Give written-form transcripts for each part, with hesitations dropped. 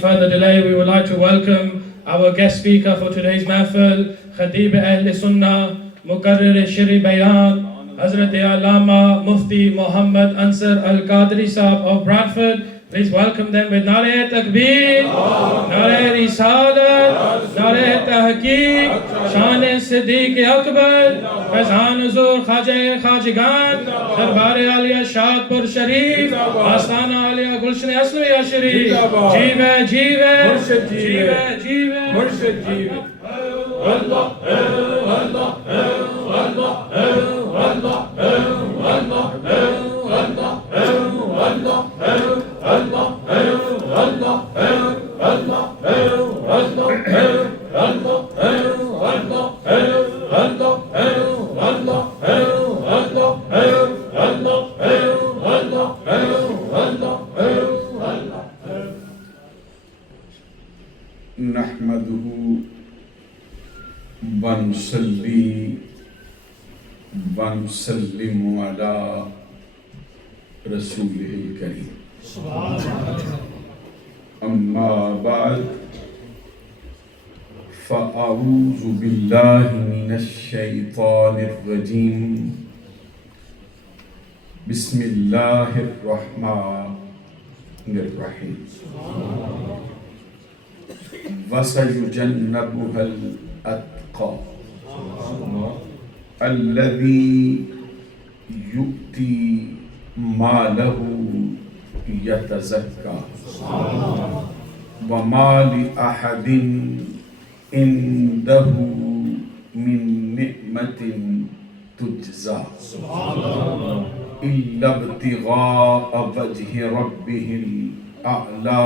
Further delay, we would like to welcome our guest speaker for today's mahfil, Khatib Ahl Sunnah, Muqarrir Shri Bayan, Hazrat Allama Mufti Muhammad Ansar Al-Qadri Sahab of Bradford. Please welcome them with Nare Takbir, Nare Risalat, Nare Tahqiq, Shan Siddiq Akbar, Faizan Huzur Khaja Khajigan, Darbar Aliya Shadpur Sharif, Astana Aliya Gulshan Asliya Sharif, Jeeve, Jeeve, Murshid Jeeve, Jeeve, Jeeve, Murshid Jeeve. Allah, Allah, Allah, Allah, نحمده ونصلي ونسلم على رسوله الكريم أما بعد فأعوذ بالله من الشيطان الرجيم بسم الله الرحمن الرحيم وَسَيُجَنَّبُهَا الْأَتْقَى الَّذِي يُؤْتِي مَالَهُ يَتَزَكَّى وَمَا لِأَحَدٍ عِندَهُ مِن نِعْمَةٍ تُجْزَى إِلَّا ابْتِغَاءَ وَجْهِ رَبِّهِ الْأَعْلَى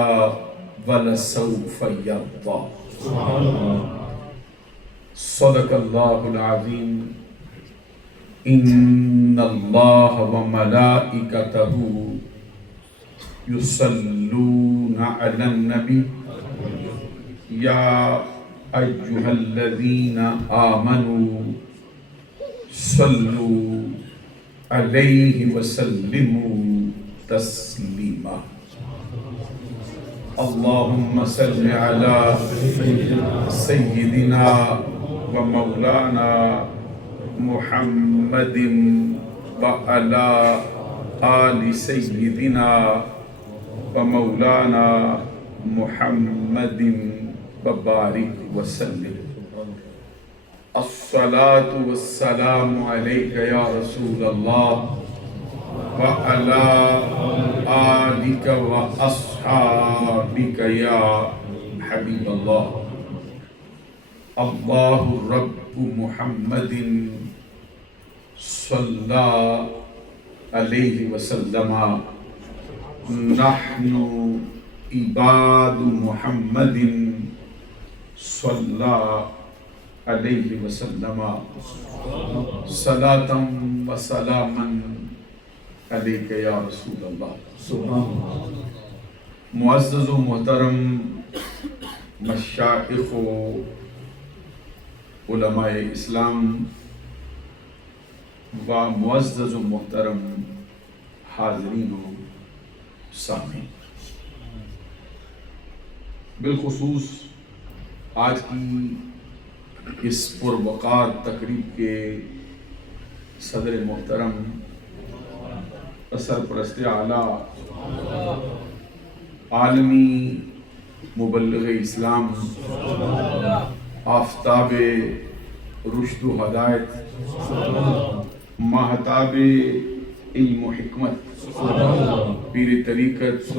وَلَسَوْفَ يَرْضَى صدق اللہ العظیم ان اللہ وملائکتہ یصلون علی النبی یا ایہا الذین آمنوا صلوا علیہ وسلموا تسلیما اللهم صل على سيدنا ومولانا محمد وعلى آل سيدنا ومولانا محمد وبارك وسلم الصلاة والسلام عليك يا رسول الله وعلى آلك وأصحابك يا حبيب الله الله رب محمد صلى عليه وسلم نحن عباد محمد صلى عليه وسلم صلاة وسلاما علیک یا رسول اللہ سبحان اللہ معزز و محترم مشائخ و علماء اسلام و معزز و محترم حاضرین و سامعین، بالخصوص آج کی اس پروقار تقریب کے صدر محترم سرپرست اعلیٰ عالمی مبلغ اسلام آفتاب رشد و ہدایت ماہتاب علم و حکمت پیر طریقت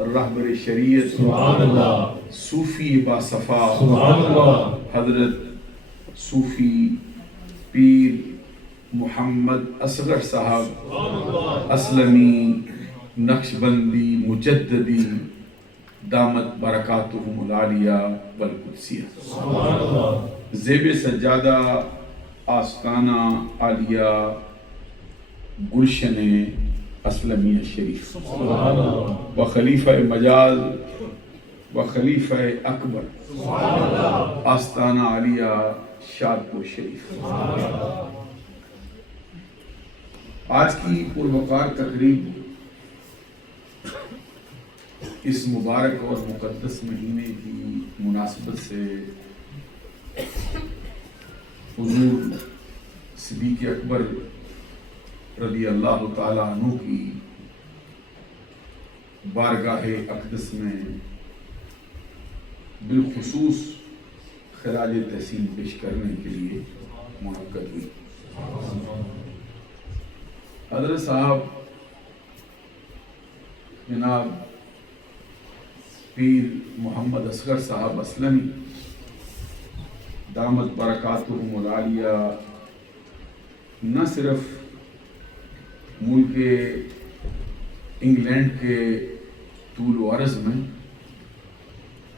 رہبر شریعت صوفی باصفا حضرت صوفی پیر محمد اصغر صاحب اسلمی نقشبندی مجددی دامت برکاتہم العالیہ والقدسیہ زیب سجادہ آستانہ عالیہ گلشن اسلمیہ شریف و خلیفہ مجاز و خلیفہ اکبر آستانہ عالیہ شادپور شریف آج کی پروقار تقریب اس مبارک اور مقدس مہینے کی مناسبت سے حضور صدیق اکبر رضی اللہ تعالی عنہ کی بارگاہ اقدس میں بالخصوص خراج تحسین پیش کرنے کے لیے منعقد ہوئی۔ حضرت صاحب جناب پیر محمد اصغر صاحب اسلمی دامت برکاتہم العالیہ نہ صرف ملک انگلینڈ کے طول و عرض میں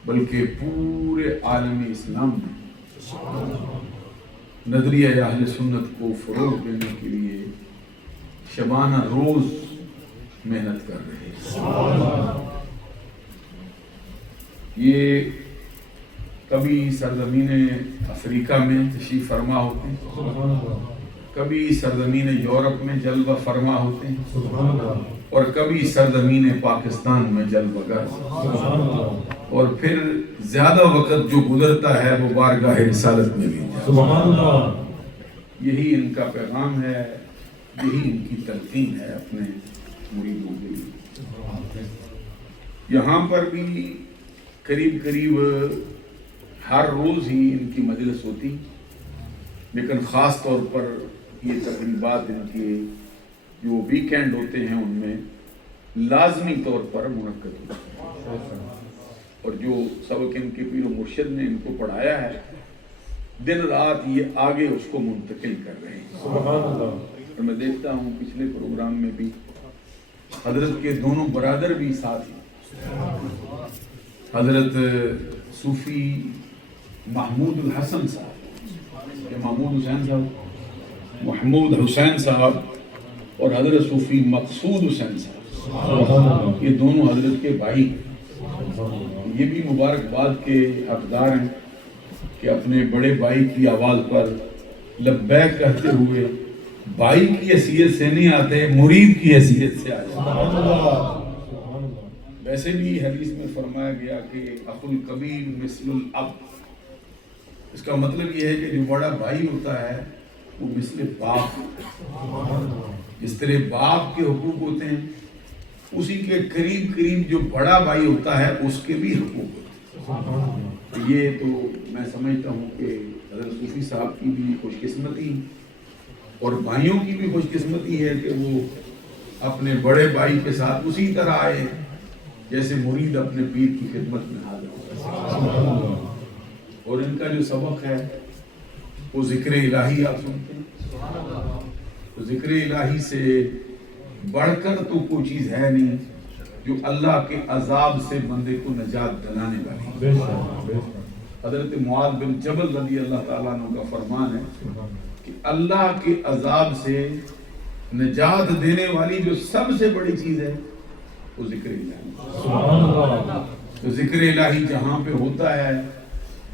بلکہ پورے عالم اسلام میں نظریہ اہل سنت کو فروغ دینے کے لیے شبانہ روز محنت کر رہے ہیں۔ یہ کبھی سرزمین افریقہ میں تشریف فرما ہوتے ہیں، کبھی سرزمین یورپ میں جلوہ فرما ہوتے ہیں، اور کبھی سرزمین پاکستان میں جلوہ گر، اور پھر زیادہ وقت جو گزرتا ہے وہ بارگاہ رسالت میں بھی جاتا ہے۔ یہی ان کا پیغام ہے، یہی ان کی تلقین ہے اپنے مریدوں کے لیے۔ یہاں پر بھی قریب قریب ہر روز ہی ان کی مجلس ہوتی، لیکن خاص طور پر یہ تقریبات ان کے جو ویکینڈ ہوتے ہیں ان میں لازمی طور پر منعقد ہوتے ہیں، اور جو سبق ان کے پیر و مرشد نے ان کو پڑھایا ہے دن رات یہ آگے اس کو منتقل کر رہے ہیں۔ اور میں دیکھتا ہوں پچھلے پروگرام میں بھی حضرت کے دونوں برادر بھی ساتھ ہیں، حضرت صوفی محمود الحسن صاحب یا محمود حسین صاحب، محمود حسین صاحب، اور حضرت صوفی مقصود حسین صاحب، یہ دونوں حضرت کے بھائی، یہ بھی مبارکباد کے حقدار ہیں کہ اپنے بڑے بھائی کی آواز پر لبیک کہتے ہوئے بھائی کی حیثیت سے نہیں آتے، مرید کی حیثیت سے آتے۔ ویسے بھی حدیث میں فرمایا گیا کہ اخ الکبیر مثل الاب، اس کا مطلب یہ ہے کہ جو بڑا بھائی ہوتا ہے وہ مثل باپ، جس طرح باپ کے حقوق ہوتے ہیں اسی کے قریب قریب جو بڑا بھائی ہوتا ہے اس کے بھی حقوق ہوتے ہیں۔ یہ تو میں سمجھتا ہوں کہ حضرت صوفی صاحب کی بھی خوش قسمتی اور بھائیوں کی بھی خوش قسمتی ہے کہ وہ اپنے بڑے بھائی کے ساتھ اسی طرح آئے جیسے مرید اپنے پیر کی خدمت میں حاضر ہوتا ہے۔ اور ان کا جو سبق ہے وہ ذکر الہی آپ سنتے ہیں، تو ذکر الہی سے بڑھ کر تو کوئی چیز ہے نہیں جو اللہ کے عذاب سے بندے کو نجات دلانے والی۔ حضرت معاذ بن جبل رضی اللہ تعالیٰ عنہ کا فرمان ہے کہ اللہ کے عذاب سے نجات دینے والی جو سب سے بڑی چیز ہے وہ ذکر الہی۔ تو ذکر الہی جہاں پہ ہوتا ہے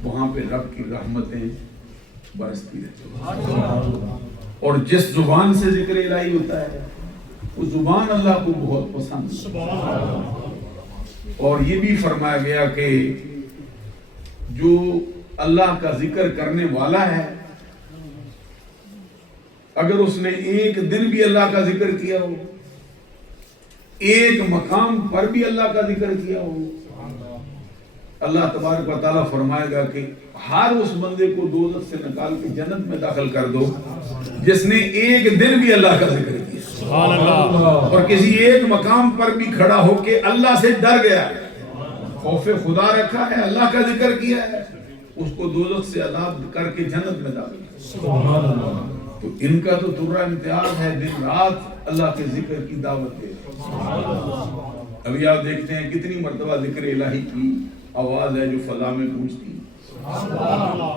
وہاں پہ رب کی رحمتیں برستی رہتی ہیں، اور جس زبان سے ذکر الہی ہوتا ہے وہ زبان اللہ کو بہت پسند ہے۔ اور یہ بھی فرمایا گیا کہ جو اللہ کا ذکر کرنے والا ہے اگر اس نے ایک دن بھی اللہ کا ذکر کیا ہو، ایک مقام پر بھی اللہ کا ذکر کیا ہو، اللہ تبارک و تعالیٰ فرمائے گا کہ ہر اس بندے کو دوزخ سے نکال کے جنت میں داخل کر دو جس نے ایک دن بھی اللہ کا ذکر کیا اور کسی ایک مقام پر بھی کھڑا ہو کے اللہ سے ڈر گیا، خوف خدا رکھا ہے، اللہ کا ذکر کیا ہے، اس کو دوزخ سے عذاب کر کے جنت میں داخل کیا۔ تو ان کا تو ترا امتیاز ہے، دن رات اللہ کے ذکر کی دعوت دے۔ ابھی آپ دیکھتے ہیں کتنی مرتبہ ذکر الہی کی آواز ہے جو فضا میں گونجتی۔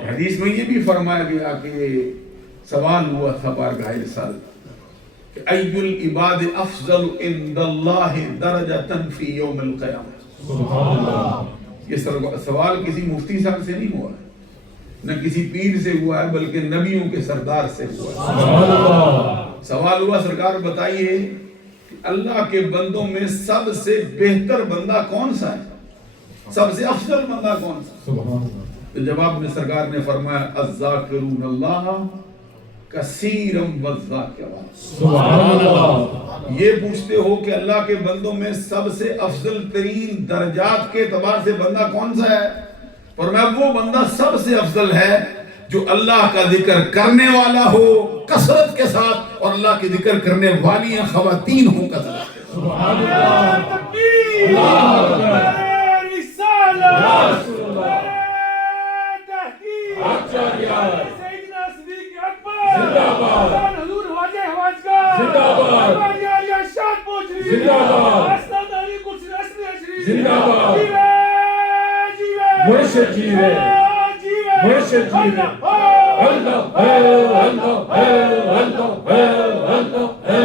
حدیث میں یہ بھی فرمایا گیا کہ سوال ہوا تھا بارگاہ رسالت کہ ای العباد افضل عند اللہ درجۃ فی یوم القیامہ۔ یہ سوال کسی مفتی صاحب سے نہیں ہوا ہے، نہ کسی پیر سے ہوا ہے، بلکہ نبیوں کے سردار سے ہوا ہے۔ سوال ہوا سرکار بتائیے اللہ کے بندوں میں سب سے بہتر بندہ کون سا ہے؟ سب سے افضل بندہ کون سا؟ تو جواب میں سرکار نے فرمایا الذاکرون اللہ کثیرا والذاکرات. سبحان اللہ. یہ پوچھتے ہو کہ اللہ کے بندوں میں سب سے افضل ترین درجات کے اعتبار سے بندہ کون سا ہے؟ فرمایا وہ بندہ سب سے افضل ہے جو اللہ کا ذکر کرنے والا ہو کثرت کے ساتھ اور اللہ کے ذکر کرنے والی خواتین ہوں کثرت کے ساتھ. سبحان اللہ. تکبیر. اللہ اکبر. رسالہ. سیدنا صدیق اکبر. زندہ باد. حضور خواجہ حوائجگار. زندہ باد. ہماری عالیہ شان پہنچ رہی ہے. زندہ باد. اسناد علی کرسی رسمی اشری. زندہ باد. جیوے جیوے. مرشد جیوے. جیوے. مرشد جیوے. اللہ ہے اللہ ہے اللہ ہے اللہ ہے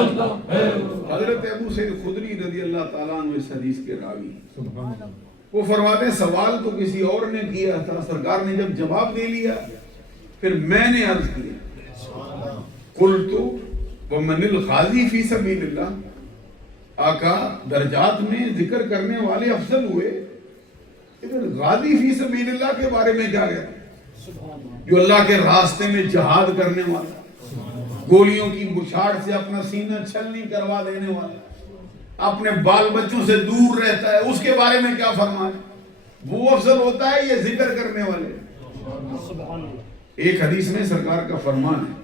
اللہ ہے. حضرت ابو سعید خدری رضی اللہ تعالیٰ عنہ اس حدیث کے راوی سبحان اللہ. وہ فرماتے ہیں سوال تو کسی اور نے کیا تھا، سرکار نے جب جواب دے لیا پھر میں نے عرض کیا قلت ومن الغازی فی سبیل اللہ. آقا درجات میں ذکر کرنے والے افضل ہوئے، لیکن غازی فی سبیل اللہ کے بارے میں کیا کہتے ہیں؟ جو اللہ کے راستے میں جہاد کرنے والا، گولیوں کی بچھاڑ سے اپنا سینہ چھلنی کروا دینے والا، اپنے بال بچوں سے دور رہتا ہے، اس کے بارے میں کیا فرمائے؟ وہ افضل ہوتا ہے یہ ذکر کرنے والے. ایک حدیث میں سرکار کا فرمان ہے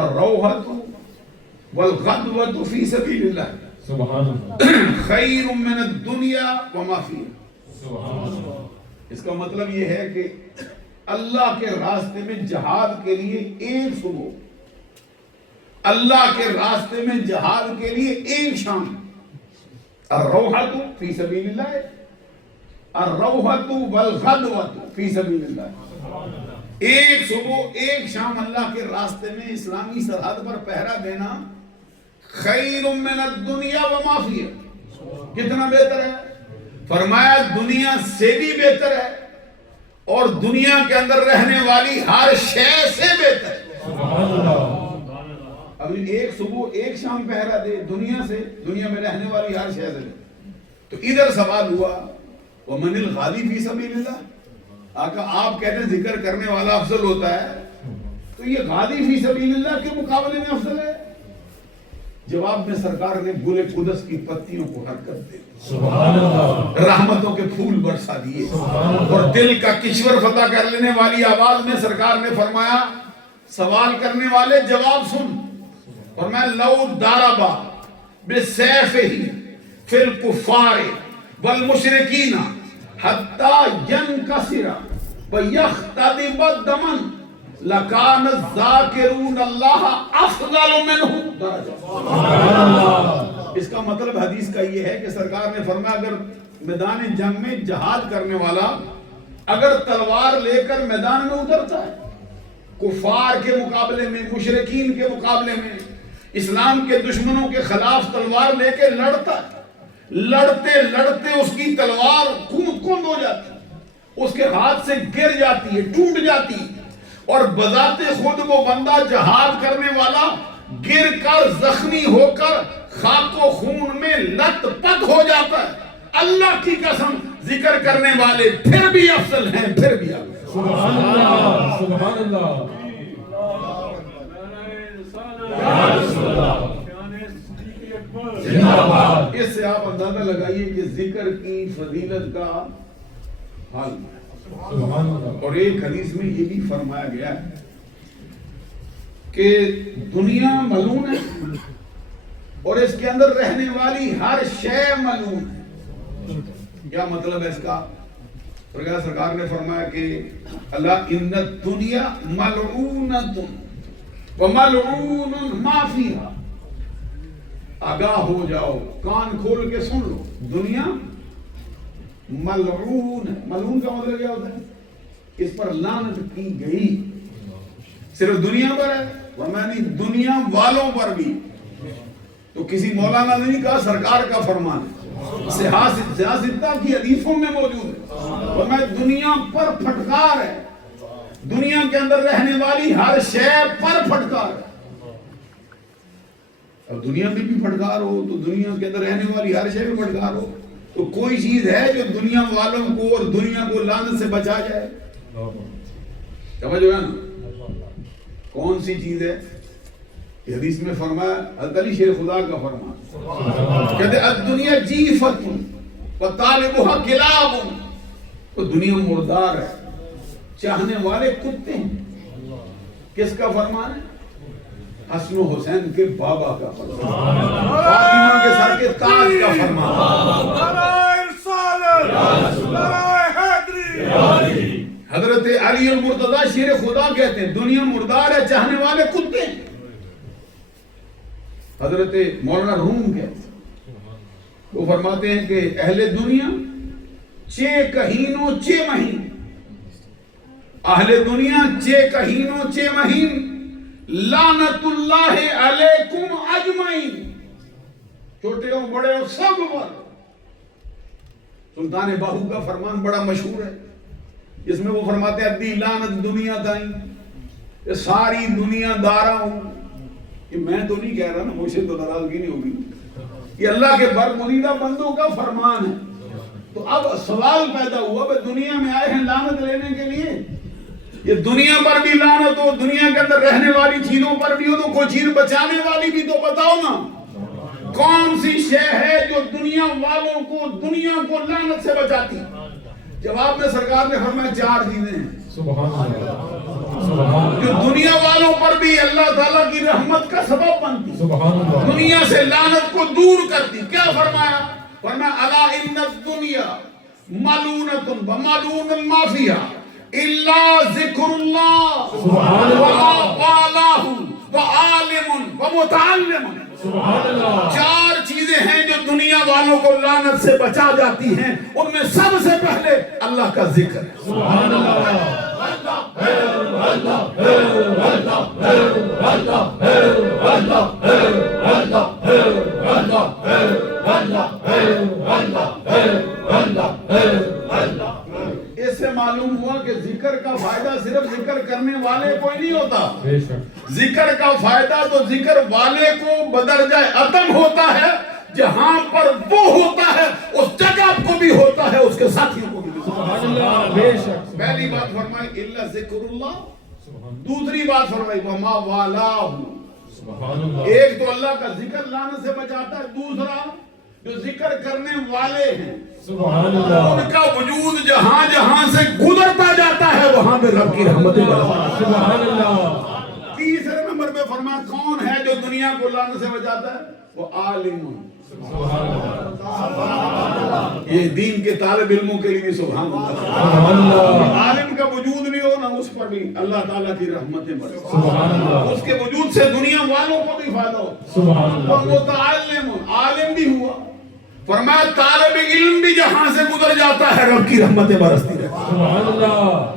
الروحۃ والغدوۃ فی سبیل اللہ سبحان اللہ. خیر من الدنیا وما فیہا. سبحان اللہ. اس کا مطلب یہ ہے کہ اللہ کے راستے میں جہاد کے لیے ایک صبح، اللہ کے راستے میں جہاد کے لیے ایک شام. الروحۃ فی سبیل اللہ، الروحۃ والغدوۃ فی سبیل اللہ. ایک صبح ایک شام اللہ کے راستے میں اسلامی سرحد پر پہرا دینا خیر من الدنیا وما فیہا. کتنا بہتر ہے؟ فرمایا دنیا سے بھی بہتر ہے اور دنیا کے اندر رہنے والی ہر شے سے بہتر ہے. سبحان اللہ. ابھی ایک صبح ایک شام پہرا دے دنیا سے، دنیا میں رہنے والی ہر شے سے. تو ادھر سوال ہوا ومن الغازی فی سبیل اللہ. آقا آپ کہتے ہیں ذکر کرنے والا افضل ہوتا ہے، تو یہ غازی فی سبیل اللہ کے مقابلے میں افضل ہے؟ جواب میں سرکار نے گل قدس کی پتیوں کو حرکت دے، سبحان اللہ. رحمتوں کے پھول برسا دیے اور دل کا کشور فتح کر لینے والی آواز میں سرکار نے فرمایا سوال کرنے والے جواب سن. فرمایا لو ضرب بسیفہ فی الکفار والمشرکین حتی ینکسر ویختضب دما لکان الذاکرون اللہ افضل منہ درجہ. اس کا مطلب حدیث کا یہ ہے کہ سرکار نے فرمایا اگر میدان جنگ میں جہاد کرنے والا اگر تلوار لے کر میدان میں اترتا ہے، کفار کے مقابلے میں، مشرکین کے مقابلے میں، اسلام کے دشمنوں کے خلاف تلوار لے کے لڑتا ہے، لڑتے لڑتے اس کی تلوار کند ہو جاتی ہے، اس کے ہاتھ سے گر جاتی ہے، ٹوٹ جاتی ہے، اور بذات خود وہ بندہ جہاد کرنے والا گر کر زخمی ہو کر خاک و خون میں لت پت ہو جاتا ہے. اللہ کی قسم ذکر کرنے والے پھر بھی افضل ہیں، پھر بھی افضل. سبحان اللہ. سبحان اللہ. زندہ باد. اس سے آپ اندازہ لگائیے کہ ذکر کی فضیلت کا حال. سبحان اللہ. اور ایک حدیث میں یہ بھی فرمایا گیا ہے کہ دنیا ملعون ہے اور اس کے اندر رہنے والی ہر شے ملعون ہے. کیا مطلب ہے اس کا؟ سرکار نے فرمایا کہ اللہ ان الدنیا ملعونۃ وملعون ما فیہا. آگاہ ہو جاؤ، کان کھول کے سن لو، دنیا ملعون ہے. ملعون کا مطلب کیا ہوتا ہے؟ اس پر لعنت کی گئی. صرف دنیا پر ہے فرمایا دنیا والوں پر بھی. تو کسی مولانا نے نہیں کہا، سرکار کا فرمان ہے، سیاستہ کی حدیثوں میں موجود ہے. فرمایا دنیا پر پھٹکار ہے، دنیا کے اندر رہنے والی ہر شے پر پھٹکار ہے. اب دنیا میں بھی پھٹکار ہو تو دنیا کے اندر رہنے والی ہر شے میں پھٹکار ہو. تو کوئی چیز ہے جو دنیا والوں کو اور دنیا کو لعنت سے بچا جائے؟ سمجھ رہے نا کون سی چیز ہے؟ حدیث میں فرمایا, حضرت علی شیر خدا کا فرمان کہتے الدنیا جیفت وطالبها کلاب, تو دنیا مردار ہے, چاہنے والے کتے ہیں. کس کا فرمان ہے؟ حسن و حسین کے بابا کا فرمان, فاطمہ کے سر کے تاج کا فرمان. حضرت علی المرتضی شیر خدا کہتے ہیں دنیا مردار ہے, چاہنے والے کتے ہیں. حضرت مولانا روم کہتے ہیں, وہ فرماتے ہیں کہ اہل دنیا چے کہینو چے مہین, اہل دنیا چے کہینو چے مہین, لعنت اللہ علیکم اجمعین, چھوٹے ہو بڑے ہو سب پر. سلطان باہو کا فرمان بڑا مشہور ہے, جس میں وہ فرماتے ہیں دی لعنت دنیا دائیں, یہ ساری دنیا دارا ہوں. یہ میں تو نہیں کہہ رہا نا, مجھ سے تو ناراضگی نہیں ہوگی, یہ اللہ کے برگزیدہ بندوں کا فرمان ہے. تو اب سوال پیدا ہوا کہ دنیا میں آئے ہیں لعنت لینے کے لیے, یہ دنیا پر بھی لعنت ہو, دنیا کے اندر رہنے والی چیزوں پر بھی ہو, تو کوئی چیز بچانے والی بھی تو بتاؤ نا. کون سی شے ہے جو دنیا والوں کو دنیا کو لعنت سے بچاتی؟ جواب میں سرکار نے فرمایا 4 چیزیں ہیں جو دنیا والوں پر بھی اللہ تعالیٰ کی رحمت کا سبب بنتی, دنیا سے لعنت کو دور کرتی. کیا فرمایا؟ فرمایا الا ان الدنیا ملونۃ وملون ما فیہا الا ذکر اللہ وما والاہ وعالم ومتعلم. 4 چیزیں ہیں جو دنیا والوں کو لعنت سے بچا جاتی ہیں, ان میں سب سے پہلے اللہ کا ذکر ہے. سبحان اللہ. اس سے معلوم ہوا کہ ذکر کا فائدہ صرف ذکر کرنے والے کو ہی نہیں ہوتا, ذکر کا فائدہ تو ذکر والے کو بدرجہ عدم ہوتا ہے, جہاں پر وہ ہوتا ہے اس جگہ کو بھی ہوتا ہے, اس کے ساتھیوں کو بھی. پہلی بات فرمائی الا ذکر اللہ, دوسری بات فرمائی وما والاہ. ایک تو اللہ کا ذکر لعنت سے بچاتا ہے, دوسرا جو ذکر کرنے والے ہیں ان کا وجود جہاں جہاں سے گزرتا جاتا ہے وہاں پہ رب کی رحمتیں برساتا ہے. تیسرے نمبر پہ فرمایا کون ہے جو دنیا کو لعنت سے بچاتا ہے؟ وہ عالم. یہ دین کے طالب علموں کے لیے سبحان اللہ. عالم کا وجود بھی ہو نا, اس پر بھی اللہ تعالیٰ کی رحمتیں برساتا, اس کے وجود سے دنیا والوں کو بھی فائدہ ہو. وہ متعلم, عالم بھی ہوا. فرمایا طالب علم بھی جہاں سے گزر جاتا ہے رب کی رحمتیں برستی رہتی.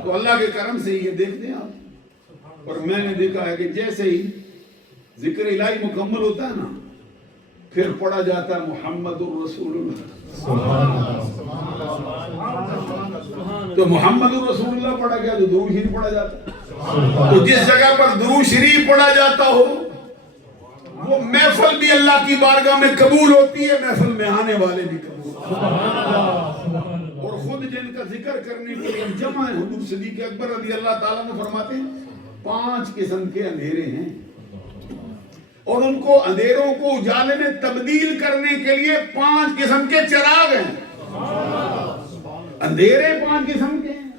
تو اللہ کے کرم سے یہ دیکھتے ہیں آپ, اور میں نے دیکھا ہے کہ جیسے ہی ذکر الہی مکمل ہوتا ہے نا, پھر پڑھا جاتا ہے محمد الرسول اللہ. تو محمد الرسول اللہ پڑھا گیا تو درود شریف پڑھا جاتا ہے. تو جس جگہ پر درود شریف پڑھا جاتا ہو وہ محفل بھی اللہ کی بارگاہ میں قبول ہوتی ہے, محفل میں آنے والے بھی قبول ہوتے ہیں. اور خود جن کا ذکر کرنے کے لیے جمع ہے, حضور صدیق اکبر رضی اللہ تعالیٰ نے فرماتے ہیں 5 قسم کے اندھیرے ہیں, اور ان کو اندھیروں کو اجالے میں تبدیل کرنے کے لیے 5 قسم کے چراغ ہیں. اندھیرے 5 قسم کے ہیں,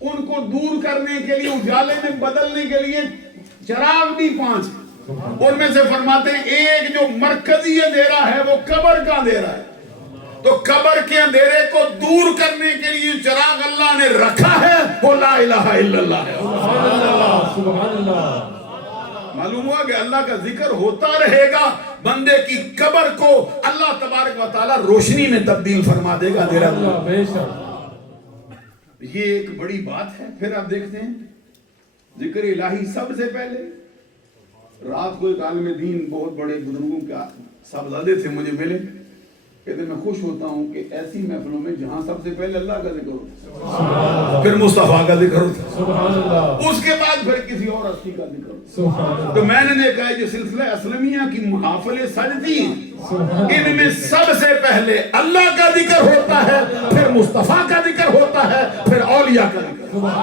ان کو دور کرنے کے لیے اجالے میں بدلنے کے لیے چراغ بھی 5 ہیں. ان میں سے فرماتے ہیں ایک جو مرکزی اندھیرا ہے وہ قبر کا اندھیرا ہے, تو قبر کے اندھیرے کو دور کرنے کے لیے چراغ اللہ نے رکھا ہے وہ لا الہ الا اللہ ہے. سبحان اللہ. معلوم ہوا کہ اللہ کا ذکر ہوتا رہے گا, بندے کی قبر کو اللہ تبارک و تعالی روشنی میں تبدیل فرما دے گا. یہ ایک بڑی بات ہے. پھر آپ دیکھتے ہیں ذکر الہی سب سے پہلے. رات کو ایک عالم دین بہت بڑے بزرگوں کا صاحبزادے تھے, مجھے ملے, کہتے میں خوش ہوتا ہوں کہ ایسی محفلوں میں جہاں سب سے پہلے اللہ کا ذکر ہوتا ہے، پھر مصطفیٰ کا ذکر ہوتا ہے، اس کے بعد پھر کسی اور ہستی کا ذکر ہوتا ہے۔ تو میں نے دیکھا ہے جو سلسلہ اسلمیہ کی محافلیں سجتی ہیں، ان میں سب سے پہلے اللہ کا ذکر ہوتا ہے، پھر مصطفیٰ کا ذکر ہوتا ہے، پھر اولیاء کا ذکر ہوتا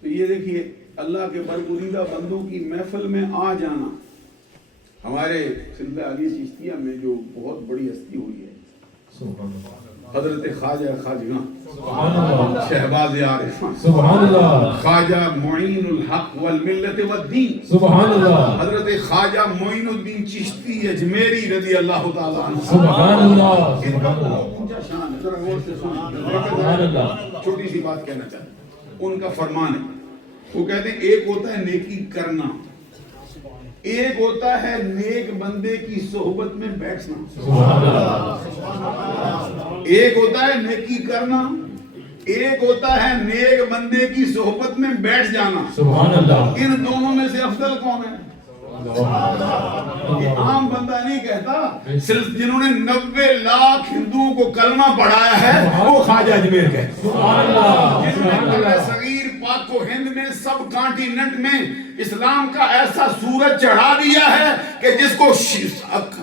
تو یہ دیکھیے اللہ کے برگزیدہ بندوں کی محفل میں آ جانا، ہمارے سلسلہ علی چشتیہ میں جو بہت بڑی ہستی ہوئی ہے حضرت خواجہ خواجگاں شہباز عارفاں سبحان اللہ، خواجہ معین الحق والملت والدین سبحان اللہ، حضرت خواجہ معین الدین چشتی اجمیری رضی اللہ تعالیٰ عنہ، سبحان اللہ، ان کا سبحان اللہ، بہت اونچا شان ہے، ذرا غور سے سبحان اللہ۔ سنیں، چھوٹی سی بات کہنا چاہتا ہوں، ان کا فرمان ہے، وہ کہتے ہیں ایک ہوتا ہے نیکی کرنا، ایک ہوتا ہے نیک بندے کی صحبت میں بیٹھنا، سبحان اللہ، ایک ہوتا ہے نیکی کرنا، ایک ہوتا ہے نیک بندے کی صحبت میں بیٹھ جانا، سبحان اللہ، ان دونوں میں سے افضل کون ہے؟ یہ عام بندہ نہیں کہتا، صرف جنہوں نے 90 لاکھ ہندوؤں کو کلمہ پڑھایا ہے وہ خواجہ اجمیر کے، سبحان اللہ، جنہوں سبحان نے اللہ، صغیر پاک و ہند میں سب کانٹیننٹ میں اسلام کا ایسا سورج چڑھا دیا ہے کہ جس کو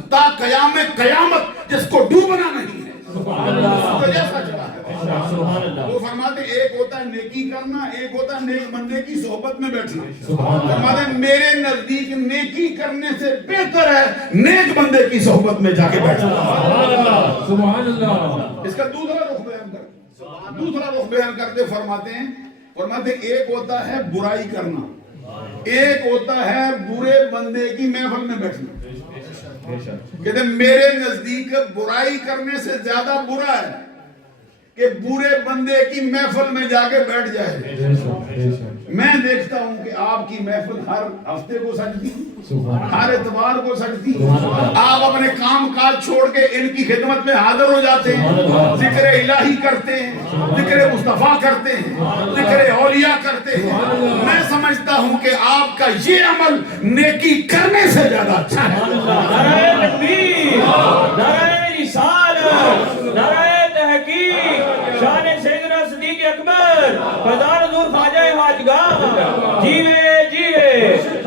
تا قیام قیامت جس کو ڈوبنا نہیں ہے، سبحان اللہ، تو جیسا چڑھا ہے۔ سبحان اللہ، وہ فرماتے ہیں ایک ہوتا ہے نیکی کرنا، ایک ہوتا ہے نیک بندے کی صحبت میں بیٹھنا، سبحان اللہ، فرماتے ہیں میرے نزدیک نیکی کرنے سے بہتر ہے نیک بندے کی صحبت میں جا کے بیٹھنا۔ سبحان اللہ، سبحان اللہ، اس کا دوسرا رخ بیان کرتے فرماتے ہیں ایک ہوتا ہے برائی کرنا، ایک ہوتا ہے برے بندے کی محفل میں بیٹھنا۔ کہتے ہیں میرے نزدیک برائی کرنے سے زیادہ برا ہے کہ برے بندے کی محفل میں جا کے بیٹھ جائے۔ میں دیکھتا ہوں کہ آپ کی محفل ہر ہفتے کو سجتی، ہر اتوار کو سجتی، آپ اپنے کام کاج چھوڑ کے ان کی خدمت میں حاضر ہو جاتے ہیں، ذکر الہی کرتے ہیں، ذکر مصطفیٰ کرتے ہیں، ذکر اولیاء کرتے ہیں۔ میں سمجھتا ہوں کہ آپ کا یہ عمل نیکی کرنے سے زیادہ اچھا ہے۔ نعرہ تکبیر، نعرہ رسالت، نعرہ تحقیق، شان سیدنا صدیق اکبر، فضان حضور خواجہ خواجگاں، جیوے جیوے،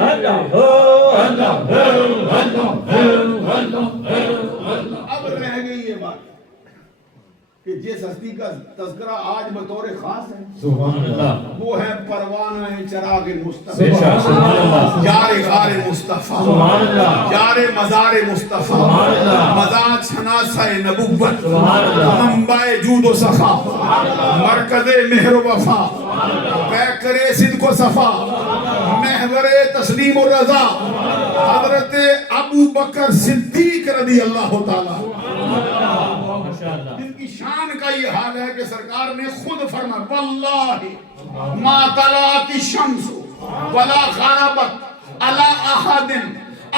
اللہ ہو، اللہ ہو، اللہ ہو۔ اب رہ گئی یہ بات کہ جس ہستی کا تذکرہ آج بطور خاص ہے سبحان اللہ، وہ ہے پروانہ چراغ بے مصطفیٰ، شک، سبحان اللہ، یار غار مصطفیٰ، سبحان اللہ، یار مزار مصطفیٰ، سبحان اللہ، مزار شناسہ نبوت، سبحان اللہ، منبع جود و صفا، مرکز مہر و وفا، پیکر صدق و صفا، محور تسلیم و رضا، حضرت ابو بکر صدیق رضی اللہ تعالیٰ، جن کی شان کا یہ حال ہے کہ سرکار نے خود فرمایا واللہ ما طلعت الشمس ولا غربت علی احد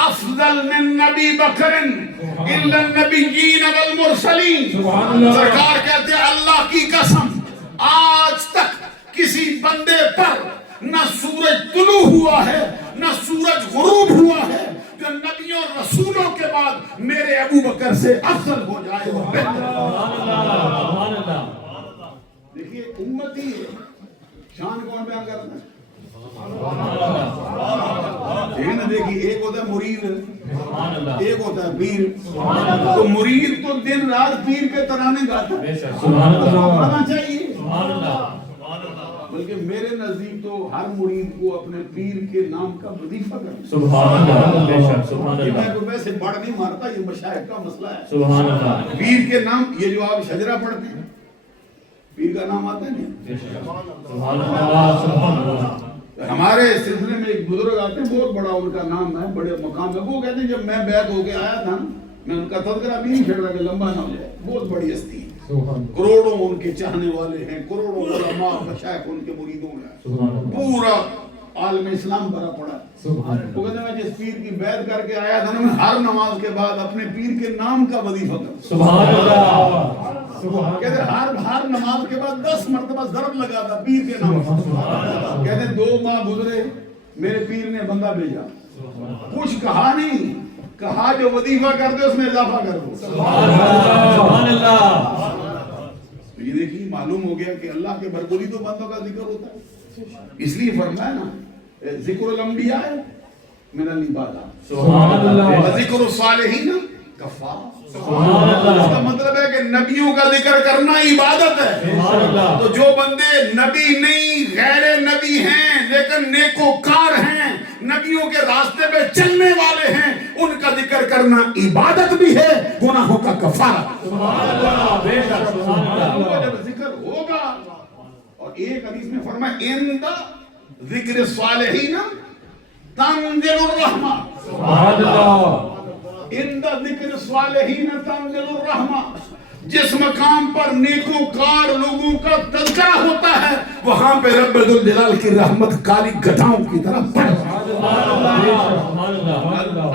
افضل من نبی بکر الا النبیین والمرسلین۔ سرکار کہتے ہیں اللہ کی قسم آج تک کسی بندے پر نہ سورج طلوع ہوا ہے نہ سورج غروب ہوا ہے جو نبیوں اور رسولوں کے بعد میرے ابو بکر سے افضل ہو جائے۔ دیکھیے امتی ہے، شان کون بیان کرتا ہے؟ دیکھیے ایک ہوتا ہے مرید، ایک ہوتا ہے پیر۔ تو مرید تو دن رات پیر کے ترانے گاتا ہے، گانا چاہیے، بلکہ میرے نزدیک تو ہر مرید کو اپنے پیر کے نام کا وظیفہ کرنا۔ سبحان اللہ، بے شک، سبحان یہ میں اللہ، کوئی ویسے بڑھ نہیں مارتا، یہ مشائخ کا مسئلہ ہے۔ سبحان اللہ، پیر کے نام، یہ جو آپ شجرہ پڑھتے ہیں پیر کا نام آتا ہے نہیں؟ سبحان اللہ، سبحان اللہ، ہمارے سلسلے میں ایک بزرگ آتے ہیں، بہت بڑا ان کا نام ہے، بڑے مقام ہے، وہ کہتے ہیں جب میں بیعت ہو کے آیا تھا میں ان کا تذکرہ بھی نہیں چھڑ رہا کہ لمبا نہ ہو جائے، بہت بڑی ہستی ہے، کروڑوں ان کے چاہنے والے ہیں، کروڑوں علماء مشائخ ان کے مریدوں میں، پورا عالم اسلام بھرا پڑا ہے۔ وہ کہتے ہیں میں جس پیر کی بیعت کر کے آیا تھا نا، میں ہر نماز کے بعد اپنے پیر کے نام کا وظیفہ کرتا۔ سبحان اللہ، کہتے ہر نماز کے بعد 10 مرتبہ ضرب لگاتا پیر کے نام. کہتے 2 ماہ گزرے میرے پیر نے بندہ بھیجا, کچھ کہا نہیں, کہا جو وظیفہ کر دے اس میں اضافہ کر دو. سبحان اللہ. تو یہ دیکھیے معلوم ہو گیا کہ اللہ کے برگولی تو بندوں کا ذکر ہوتا ہے. اس لیے فرمایا نا ذکر الانبیاء من العبادات, سبحان اللہ. ذکر الصالحین کفا. سبحان اللہ. اس کا مطلب ہے کہ نبیوں کا ذکر کرنا عبادت ہے. سبحان اللہ. تو جو بندے نبی نہیں غیر نبی ہیں لیکن نیکوکار ہیں, نبیوں کے راستے پہ چلنے والے ہیں, ان کا ذکر کرنا عبادت بھی ہے, گناہوں کا کفارہ. سبحان اللہ. بے شک. سبحان اللہ. جب ذکر ہوگا, اور ایک حدیث میں فرمایا ان دا ذکر الصالحین تنزل الرحمہ. سبحان اللہ. ان دا ذکر الصالحین تنزل الرحمہ. جس مقام پر نیکوکار لوگوں کا تذکرہ ہوتا ہے وہاں پہ رب ذوالجلال کی رحمت کالی گدھاؤں کی طرف پڑ.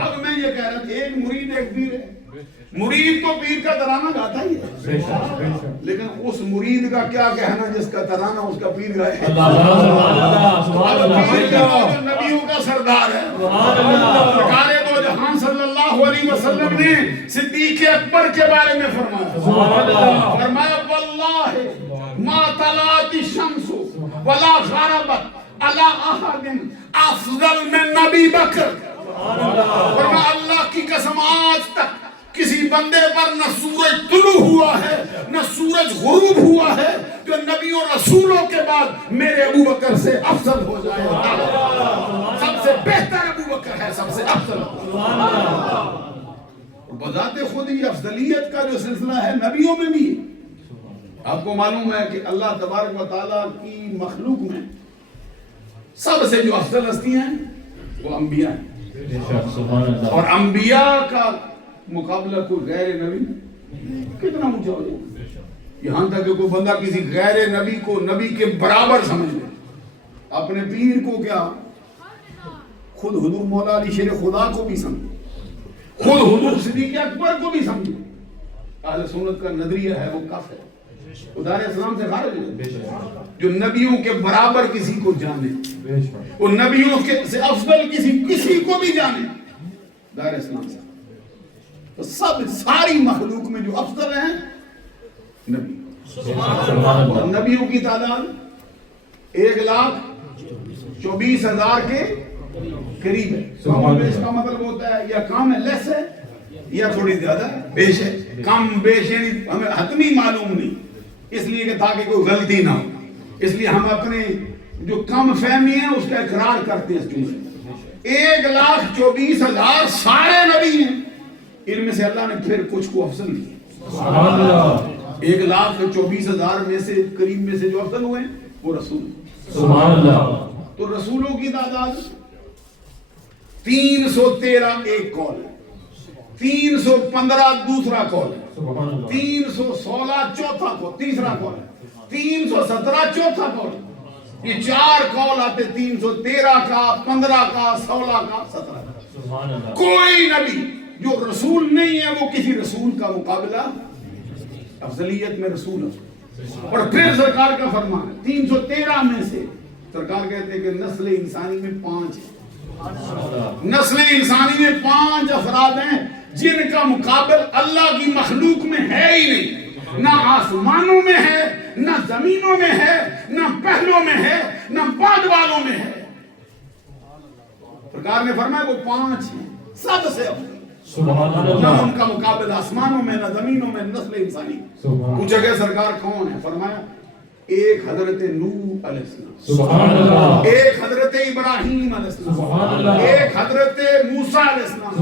اب میں یہ کہہ رہا تھا, ایک مرید ایک پیر ہے. مرید تو پیر کا ترانہ گاتا ہی ہے, لیکن اس مرید کا کیا کہنا جس کا ترانہ اس کا پیر گائے. پیر کا نبیوں کا سردار ہے. سرکار دو جہان صلی اللہ علیہ وسلم نے صدیق اکبر کے بارے میں فرمایا, فرمایا واللہ ما طلعت الشمس ولا غربت علی احد افضل من نبی بکر. فرمایا اللہ کی قسم آج تک کسی بندے پر نہ سورج طلوع ہوا ہے نہ سورج غروب ہوا ہے جو نبیوں رسولوں کے بعد میرے ابو بکر سے افضل ہو جائے. سب سے بہتر ابو بکر ہے, سب سے افضل. بذات خود یہ افضلیت کا جو سلسلہ ہے نبیوں میں بھی. آپ کو معلوم ہے کہ اللہ تبارک و تعالیٰ کی مخلوق میں سب سے جو افضل ہستی ہیں وہ انبیاء ہیں, اور انبیاء کا مقابلہ کوئی غیر نبی کتنا اونچا ہو جائے. یہاں تک کہ کوئی بندہ کسی غیر نبی کو نبی کے برابر سمجھ لے, اپنے پیر کو کیا خود حضور مولا علی شیر خدا کو بھی سمجھے, خود حضور صدیق اکبر کو بھی سمجھے. اہل سنت کا نظریہ ہے وہ کافر ہے, خدا علیہ السلام سے خارج ہے. جو نبیوں کے برابر کسی کو جانے, وہ نبیوں کے سے افضل کسی کو بھی جانے, دار اسلام سے. تو سب ساری مخلوق میں جو افضل ہیں نبی. اور نبیوں کی تعداد 1,24,000 کے قریب ہے. اس کا مطلب ہوتا ہے یا کام ہے لیس ہے یا تھوڑی زیادہ بیش ہے. کم بیش یعنی ہمیں حتمی معلوم نہیں, اس لیے کہ تاکہ کوئی غلطی نہ ہو, اس لیے ہم اپنے جو کم فہمی ہیں اس کا اقرار کرتے ہیں. اس جملے 1,24,000 سارے نبی ہیں, ان میں سے اللہ نے پھر کچھ کو افضل کیا. 1,24,000 میں سے قریب میں سے جو افضل ہوئے وہ رسول. تو رسولوں کی تعداد 313 ایک قول ہے, 315 دوسرا قول ہے, 316 چوتھا قول تیسرا قول ہے, 317 چوتھا قول. یہ 4 قول آتے, 313 کا, 15 کا, 16 کا, 17 کا. کوئی نبی جو رسول نہیں ہے وہ کسی رسول کا مقابلہ افضلیت میں رسول ہے. اور پھر سرکار کا فرمان ہے 313 میں سے سرکار کہتے ہیں کہ نسل انسانی میں 5 ہیں. نسل انسانی میں 5 افراد ہیں جن کا مقابل اللہ کی مخلوق میں ہے ہی نہیں. نہ آسمانوں میں ہے, نہ زمینوں میں ہے, نہ پہلوں میں ہے, نہ بعد والوں میں ہے. سرکار نے فرمایا وہ 5 ہیں سب سے افضل. نہ ان کا مقابل آسمانوں میں, نہ زمینوں میں, نسل انسانی. پوچھا گیا سرکار کون ہے, فرمایا ایک حضرت نوح علیہ السلام, ایک حضرت ابراہیم علیہ السلام, ایک حضرت موسیٰ علیہ السلام,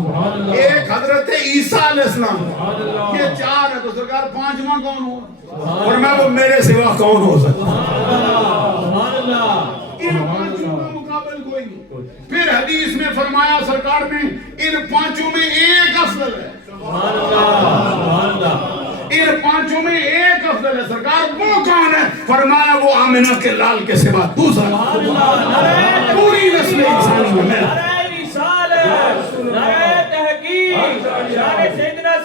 ایک حضرت عیسیٰ علیہ السلام. یہ 4 ہے. تو سرکار 5واں کون ہوا, اور میں وہ میرے سوا کون ہو سکتا. ان 5 کا مقابل کوئی نہیں. پھر حدیث میں فرمایا سرکار نے ان 5 میں ایک افضل ہے. ان 5 میں ایک افضل ہے. سرکار وہ کون ہے, فرمایا وہ آمنہ کے لال کے سوا دوسرا. پوری نسل انسانی میں نعرہ رسالت, نعرہ تحقیق, شان سیدنا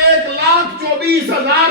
1,24,000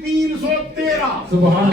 313।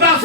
10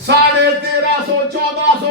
1350 1400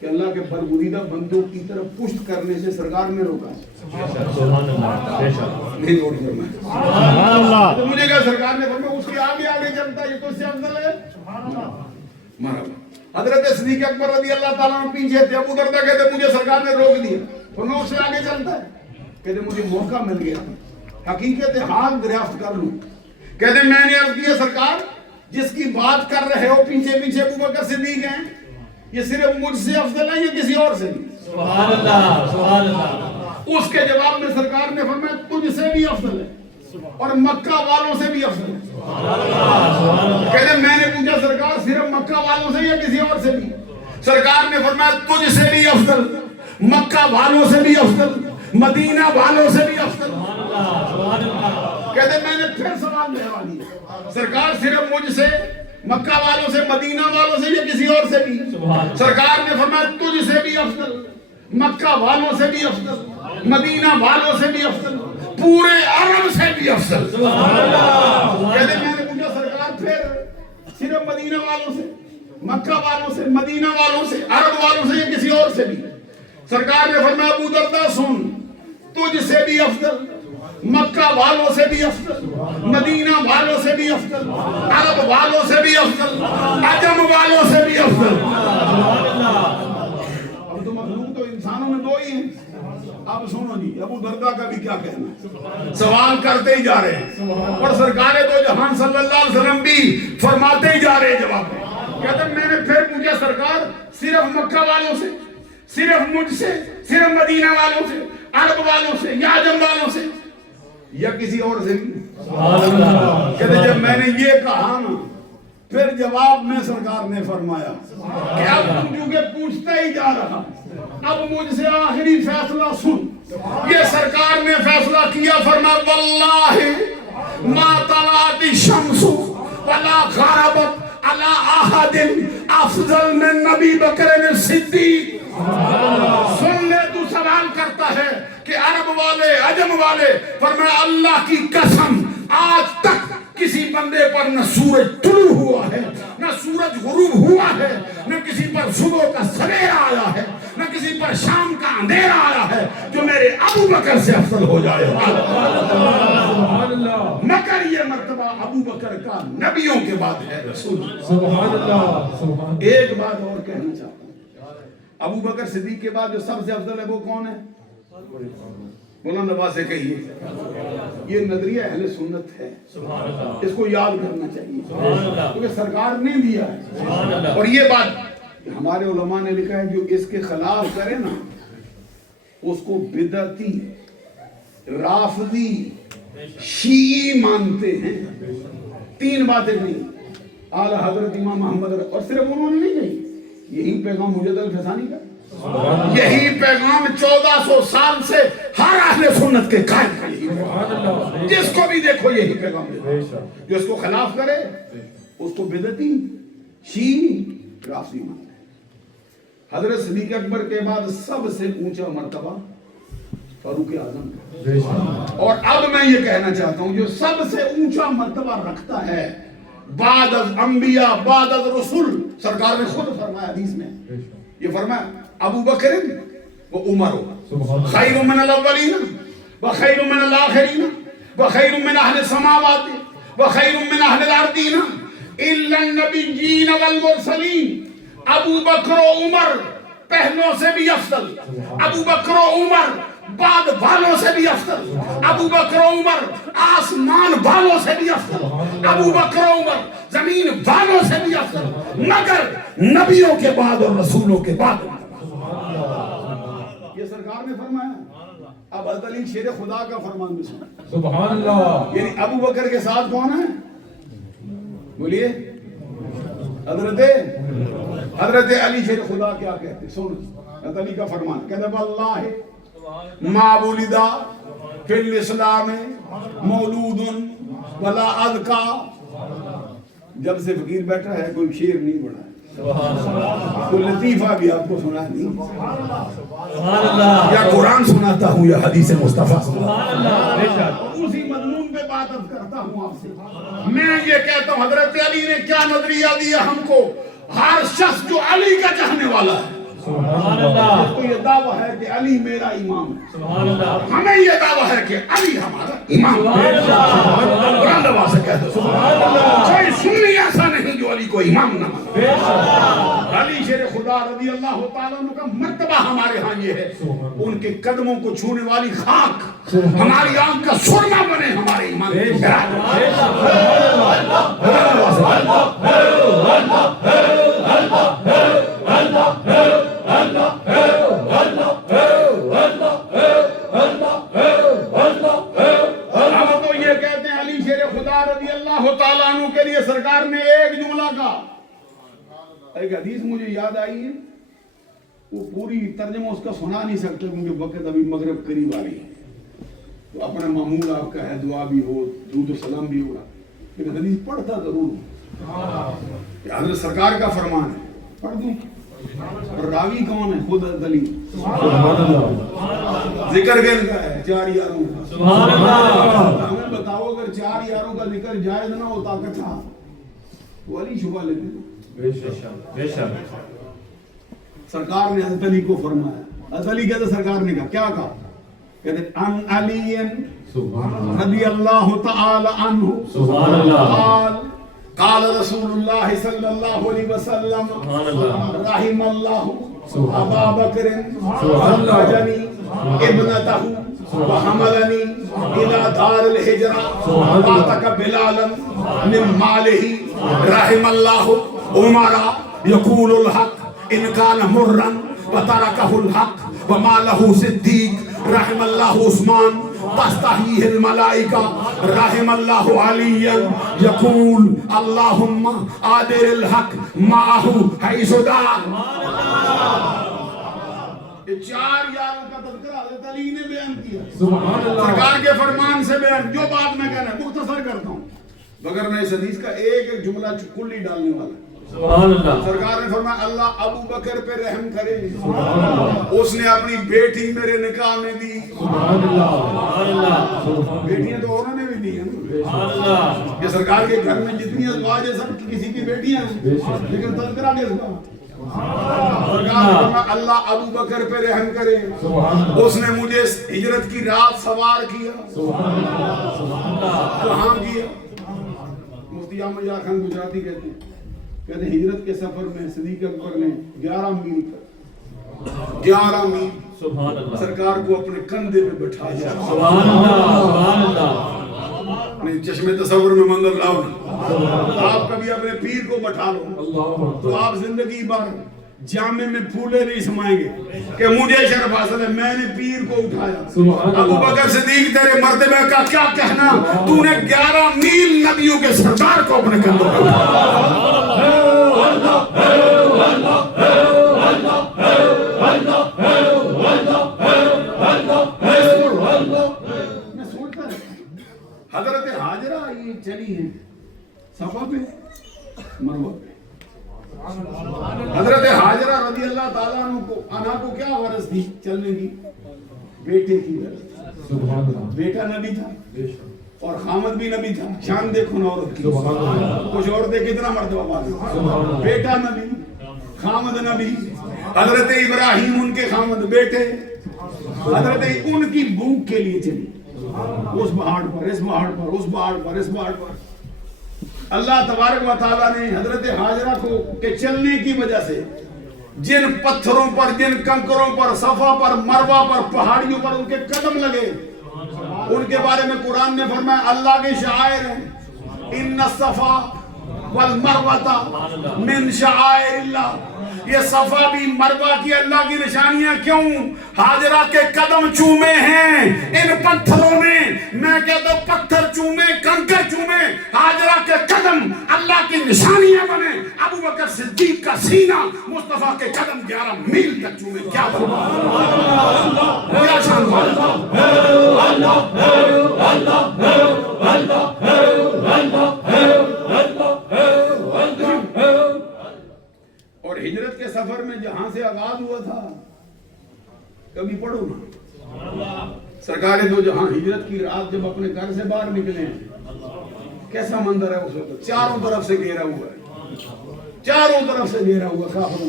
کہ اللہ کے برگزیدہ بندوں کی طرف پشت کرنے سے سرکار نے روکا ہے. سبحان اللہ بے شک نہیں نوٹ کرنا ہے. سبحان اللہ. تو مجھے کہا سرکار نے فرمایا اس کے آگے آگے چلتا ہے یہ تو اس سے افضل ہے. مرحبا. حضرت صدیق اکبر رضی اللہ تعالیٰ عنہ پیچھے تھے. ابو دردہ کہتے مجھے سرکار نے روک دیا. فرمایا اس سے آگے چلتا ہے. کہتے مجھے موقع مل گیا, حقیقت حال دریافت کر لوں. کہتے میں نے عرض کیا سرکار جس کی بات کر رہے ہو پیچھے پیچھے ابو بکر صدیق ہیں, یہ صرف مجھ سے افضل ہے یا کسی اور سے بھی؟ سبحان اللہ سبحان اللہ. اس کے جواب میں سرکار نے فرمایا تجھ سے بھی افضل ہے اور مکہ والوں سے بھی افضل ہے. کہتے میں نے پوچھا سرکار صرف مکہ والوں سے یا کسی اور سے بھی؟ سرکار نے فرمایا تجھ سے بھی افضل, مکہ والوں سے بھی افضل, مدینہ والوں سے بھی افضل. کہتے میں نے پھر سوال دہرا دیا سرکار صرف مجھ سے, مکہ والوں سے, مدینہ والوں سے یا کسی اور سے بھی؟ سرکار نے فرمایا تجھ سے بھی افضل, مکہ والوں سے بھی افضل, مدینہ والوں سے بھی افضل, پورے عرب سے بھی افضل. کہتے میں نے پوچھا سرکار پھر صرف مدینہ والوں سے, مکہ والوں سے, مدینہ والوں سے, عرب والوں سے یا کسی اور سے بھی؟ سرکار نے فرمایا ابو دردہ سن, تجھ سے بھی افضل, مکہ والوں سے بھی افضل, مدینہ والوں سے بھی افضل, عرب والوں سے بھی افضل, عجم والوں سے بھی افضل. اب تو مخلوق تو انسانوں میں دو ہی ہیں. اب سنو جی ابو دردہ کا بھی کیا کہنا ہے, سوال کرتے ہی جا رہے ہیں اور سرکار تو جہان صلی اللہ علیہ وسلم بھی فرماتے ہی جا رہے ہیں جواب میں. کہتے میں نے پھر پوچھا سرکار صرف مکہ والوں سے, صرف مجھ سے, صرف مدینہ والوں سے, عرب والوں سے یا عجم والوں سے یا کسی اور سے بھی؟ کہتے جب میں نے یہ کہا نا پھر جواب میں سرکار نے فرمایا کہ اب تم چونکہ پوچھتا ہی جا رہا, اب مجھ سے آخری فیصلہ سن. یہ سرکار نے فیصلہ کیا, فرمایا واللہ ما طلعت الشمس ولا غربت علی احد افضل من نبی بکر الصدیق. سن لے تو سوال کرتا ہے کہ عرب والے, عجم والے, فرمایا اللہ کی قسم آج تک کسی بندے پر نہ سورج طلوع ہوا ہے, نہ سورج غروب ہوا ہے, نہ کسی پر صبح کا سویرا آیا ہے, نہ کسی پر شام کا اندھیرا آیا ہے جو میرے ابو بکر سے افضل ہو جائے. مگر یہ مرتبہ ابو بکر کا نبیوں کے بعد ہے رسول. ایک بات اور کہنا چاہتا ہوں, ابو بکر صدیق کے بعد جو سب سے افضل ہے وہ کون ہے؟ بلند آواز سے کہیے. یہ نظریہ اہل سنت ہے, اس کو یاد کرنا چاہیے کیونکہ سرکار نے دیا ہے. اور یہ بات ہمارے علماء نے لکھا ہے جو اس کے خلاف کرے نا اس کو بدعتی, رافضی, شیعی مانتے ہیں. تین باتیں نہیں اعلیٰ حضرت امام محمد, اور صرف انہوں نے نہیں کہی, یہی پیغام مجدد الفسانی کا, یہی پیغام 1400 سال سے ہر اہل سنت کے قائم کا یہی پیغام. جس کو بھی دیکھو یہی پیغام دیکھو. جو اس کو خلاف کرے اس کو بدعتی, شیعی, رافضی مانتے ہیں. حضرت صدیق اکبر کے بعد سب سے اونچا مرتبہ فاروق اعظم کا. اور اب میں یہ کہنا چاہتا ہوں جو سب سے اونچا مرتبہ رکھتا ہے بعد از انبیاء, بعد از رسول, سرکار نے خود فرمایا حدیث میں, یہ فرمایا ابو بکر و عمر خیر من الاولین و خیر من الاخرین و خیر من اہل السماوات و خیر من اہل الارضین الا النبیین والمرسلین. ابو بکر و عمر پہلوں سے بھی افضل, ابو بکر و عمر بعد والوں سے بھی افضل, ابو بکر و عمر آسمان والوں سے بھی افضل, ابو بکر و عمر زمین والوں سے بھی افضل, مگر نبیوں کے بعد اور رسولوں کے بعد. یہ سرکار نے فرمایا. اب حضرت علی شیر خدا کا فرمان بھی سنا. سبحان اللہ. یعنی ابو بکر کے ساتھ کون ہے؟ بولیے. حضرت علی شیر خدا کیا کہتے سن. حضرت علی کا فرمان کہتے واللہ ما ولدا فی الاسلام مولود ولا اذکا. جب سے فقیر بیٹھا ہے کوئی شیر نہیں پڑھا ہے, کوئی لطیفہ بھی آپ کو سنا نہیں, یا قرآن سناتا ہوں یا حدیث مصطفیٰ. اسی مضمون پہ بات اب کرتا ہوں آپ سے. میں یہ کہتا ہوں حضرت علی نے کیا نظریہ دیا ہم کو, ہر شخص جو علی کا چاہنے والا ہے سبحان اللہ تو یہ دعویٰ ہے کہ علی میرا امام ہے، سبحان اللہ ہمیں یہ دعویٰ ہے کہ علی ہمارا امام ہے۔ قرآن آواز سے کہہ دو کوئی سنی ایسا نہیں جو علی کو امام نہ مانے۔ علی شیر خدا رضی اللہ تعالیٰ عنہ کا مرتبہ ہمارے ہاں یہ ہے، ان کے قدموں کو چھونے والی خاک ہماری آنکھ کا سرما بنے ہمارے امام کی ہم تو یہ کہتے ہیں علی شیر خدا رضی اللہ تعالیٰ عنہ کے لیے سرکار نے ایک جملہ کہا، ایک حدیث مجھے یاد آئی ہے، وہ پوری ترجمہ اس کا سنا نہیں سکتے کیونکہ وقت ابھی مغرب قریب آ رہی ہے، تو اپنا معمول آپ کا ہے، دعا بھی ہو، درود و سلام بھی ہوگا، لیکن حدیث پڑھتا ضرور کہ حضرت سرکار کا فرمان ہے، پڑھ دوں؟ اور راوی کون ہے؟ خود علی، ذکر کن کا ہے 4 یاروں کا، سبحان اللہ ہمیں بتاؤ اگر 4 یاروں کا ذکر جائز نہ ہوتا کتھا وہ علی شبہ لیتے ہیں۔ بے شک سرکار نے حضرت علی کو فرمایا، حضرت علی کہتے سرکار نے کہا کیا کہا؟ کہتے ان علی رضی اللہ تعالی عنہ سبحان اللہ قال قال رسول اللہ صلی اللہ علیہ وسلم رحم اللہ ابا بکر زوجنی ابنتہ وحملنی الى دار الحجرہ واتک بلالا من مالہ رحم اللہ عمر یقول الحق ان کان مرا وترکہ الحق وما له صدیق رحم اللہ عثمان تستحیہ الملائکہ رحم اللہ علی یقول اللہم آدر الحق معہ حیث دار۔ یہ 4 یاروں کا تذکرہ حضرت علی نے بیان کیا، سرکار کے فرمان سے بیان، جو بات میں کہنا ہے مختصر کرتا ہوں مگر میں اس حدیث کا ایک جملہ کلی ڈالنے والا ہے۔ سبحان اللہ سرکار نے فرمایا اللہ ابو بکر پہ رحم کرے، اس نے اپنی بیٹی میرے نکاح میں دی، سبحان اللہ بیٹیاں تو انہوں نے بھی دی ہیں، سبحان اللہ یہ سرکار کے گھر میں جتنی ازواج ہیں سب کسی کی بیٹیاں ہیں، لیکن تذکرہ کس کا؟ سرکار نے فرمایا اللہ ابو بکر پہ رحم کرے، اس نے مجھے ہجرت کی رات سوار کیا، کہاں کیا؟ مفتی احمد یار خان گجراتی کہتے ہیں ہجرت کے سفر میں صدیق اکبر نے 11 میل سبحان اللہ سرکار کو اپنے کندھے پہ بٹھایا، سبحان اللہ سبحان اللہ اپنے چشمے تصور میں منظر لاؤ نا، آپ کبھی اپنے پیر کو بٹھا لو تو آپ زندگی بھر جامع میں پھولے نہیں سمائیں گے کہ مجھے شرف حاصل ہے میں نے پیر کو اٹھایا۔ ابو بکر صدیق تیرے مرتبے کا کیا کہنا، تو نے 11 میل نبیوں کے سردار کو اپنے کندھوں پہ حضرت حاجرہ یہ چلی ہیں صفا پہ مروہ پہ، حضرت حاجرہ رضی اللہ تعالیٰ عنہ کو کیا غرض تھی چلنے کی؟ بیٹے کی غرض تھی، بیٹا نبی تھا اور خامد بھی نبی تھا، شان دیکھو نا عورت کی، کچھ عورتیں کتنا مرتبہ باز، بیٹا نبی خامد نبی، حضرت ابراہیم ان کے خامد بیٹے، حضرت ان کی بھوک کے لیے چلی اس پہاڑ پر اس پہاڑ پر اس پہاڑ پر اس پہاڑ پر، اللہ تبارک و تعالیٰ نے حضرت حاجرہ کو کے چلنے کی وجہ سے جن پتھروں پر جن کنکروں پر صفا پر مروہ پر پہاڑیوں پر ان کے قدم لگے ان کے بارے میں قرآن نے فرمایا اللہ کے شعائر ہیں، ان الصفا والمروہ من شعائر اللہ، یہ صفا بھی مروہ کی اللہ کی نشانیاں، کیوں؟ حاجرہ کے قدم چومے ہیں ان پتھروں نے، میں کہتا ہوں پتھر چومے کنکر چومے، حاجرہ کے قدم اللہ کی نشانیاں بنے، ابو بکر صدیق کا سینہ مصطفیٰ کے قدم 11 میل تک چومے، کیا کیا شان اور ہجرت کے سفر میں جہاں سے آغاز ہوا تھا کبھی پڑھو نا، سرکار دو جہاں ہجرت کی رات جب اپنے گھر سے باہر نکلے کیسا منظر ہے اس وقت، چاروں طرف سے گھیرا ہوا ہے، چاروں طرف سے گھیرا ہوا کافروں،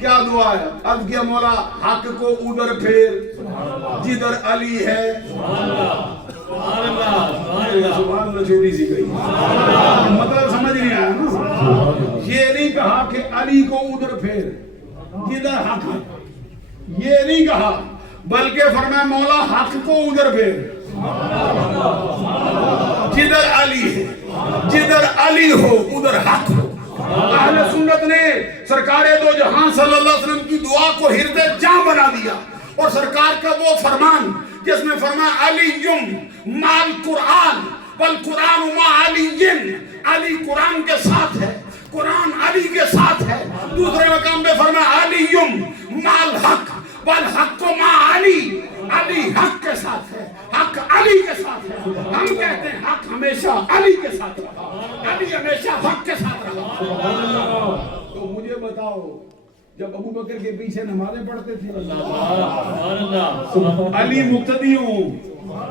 کیا دعا ہے؟ عرض کیا مولا حق کو ادھر پھیر جدھر علی ہے. سبحان اللہ چھوٹی سی گئی مطلب سمجھ نہیں آیا نا. یہ نہیں کہا کہ علی کو ادھر پھیر جدھر حق ہے, یہ نہیں کہا, بلکہ فرمایا مولا حق کو ادھر پھیر جدھر علی ہے, جدھر علی ہو ادھر حق ہو. اہل سنت نے سرکار دو جہاں صلی اللہ علیہ وسلم کی دعا کو ہردے جاں بنا دیا, اور سرکار کا وہ فرمان جس میں فرمایا علی مال قرآن والقرآن ما علی, علی قرآن کے ساتھ ہے, قرآن علی کے ساتھ ہے. دوسرے مقام پہ فرمایا علی مال حق والحق ما علی, علی حق کے ساتھ ہے, حق علی کے ساتھ ہے. ہم کہتے ہیں حق ہمیشہ علی کے ساتھ رہا, علی ہمیشہ حق کے ساتھ رہا. تو مجھے بتاؤ جب ابو بکر کے پیچھے نمازیں پڑھتے تھے علی مقتدی ہو,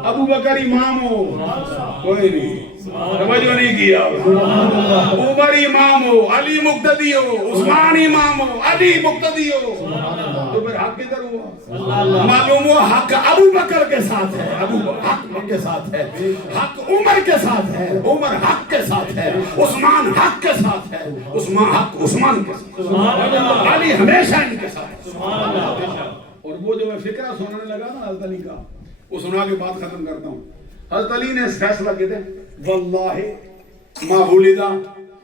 ابو بکر امام ہو, کوئی نہیں توجہ نہیں کیا. عمر امام ہو, علی مقتدی ہو, عثمان امام ہو, علی مقتدی ہو, تو پھر حق کدھر ہوا؟ معلوم ہوا حق ابو بکر کے ساتھ ہے, ابو حق کے ساتھ ہے, حق عمر کے ساتھ ہے, عمر حق کے ساتھ ہے, عثمان حق کے ساتھ ہے, عثمان حق عثمان کے ساتھ, علی ہمیشہ ان کے ساتھ. اور وہ جو میں فکرہ سنانے لگا نا حضرت علی کا, وہ سنا کے بات ختم کرتا ہوں. حضرت علی نے فیصلہ کیا تھے واللہ ما ولد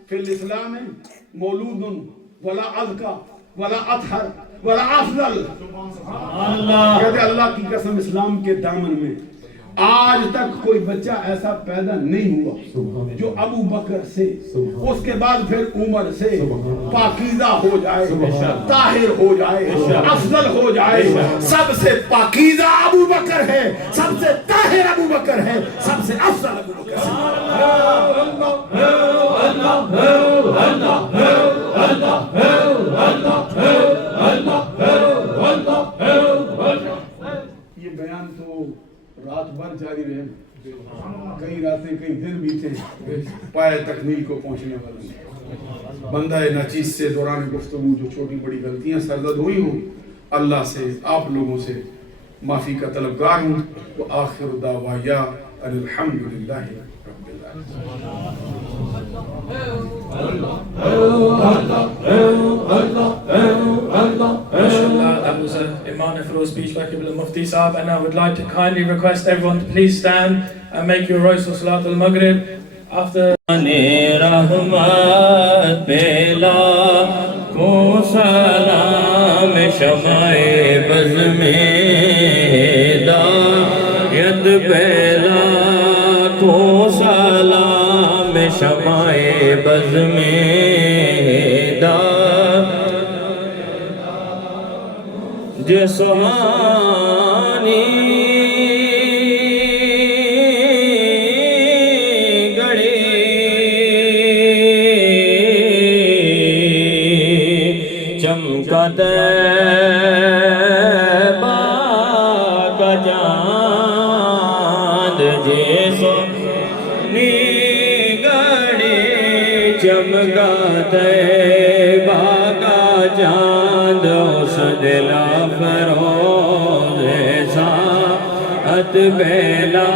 فی الاسلام مولود ولا ازکا ولا اطہر ولا افضل. کہتے اللہ کی قسم اسلام کے دامن میں آج تک کوئی بچہ ایسا پیدا نہیں ہوا جو ابو بکر سے, اس کے بعد پھر عمر سے پاکیزہ ہو جائے, طاہر ہو جائے, افضل ہو جائے. سب سے پاکیزہ ابو بکر ہے, سب سے طاہر ابو بکر ہے, سب سے افضل ابو بکر ہے. یہ بیان تو رات بھر جاری رہے, کئی راتیں کئی دن بیتے, پائے تکمیل کو پہنچنے والا. بندہ ناچیز سے دوران گفتگو جو چھوٹی بڑی غلطیاں سرزد ہوئی ہوں, اللہ سے آپ لوگوں سے معافی کا طلبگار ہوں. وآخر دعوایا الحمدللہ رب That was an Imam for speech by Qibla Mufti Saab, and I would like to kindly request everyone to please stand and make your roast for Salat al-Maghrib. After rahmat bela ko salam shamae baz mein hidayat bela ko salam shamae baz mein hidayat je suhani طیبہ کا چاند جیسو نیگڑی چمکا طیبہ کا چاند اس دل فروز ساعت بیلا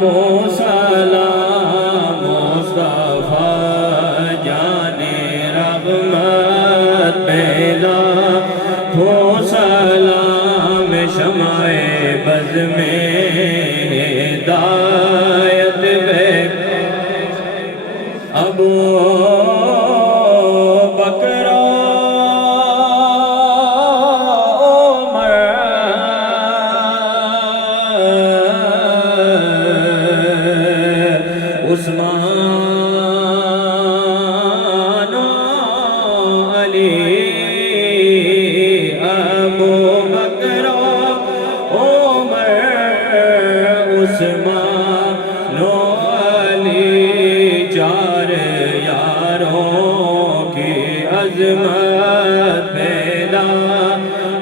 کو سلام مصطفیٰ جانے رحمت بیلا کو سلام شمع بز میں ہدایت بے ابو بکر عمر عثمان علی ابو بکر عمر عثمان علی چار یاروں کی عظمت پیدا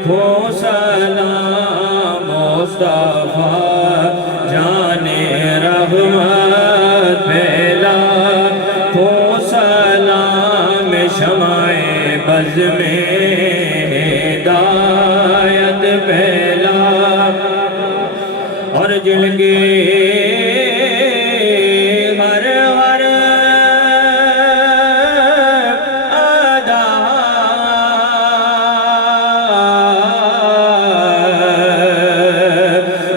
ہو سلام مصطفیٰ جانے رحمت پیدا ہو سلام شمع بز میں اور جل کے ہر ہر ادا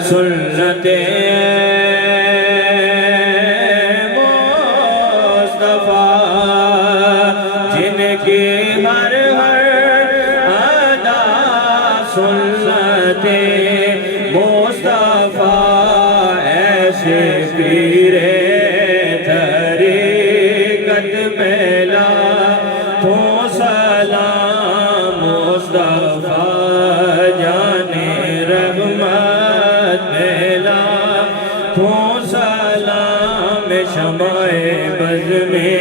سنت مصطفیٰ جن کی ہر ہر ادا سنت مصطفیٰ ایسے پیر طریقت پہلا تو سلام مصطفیٰ جانے رحمت پہلا تو سلام شمع بز میں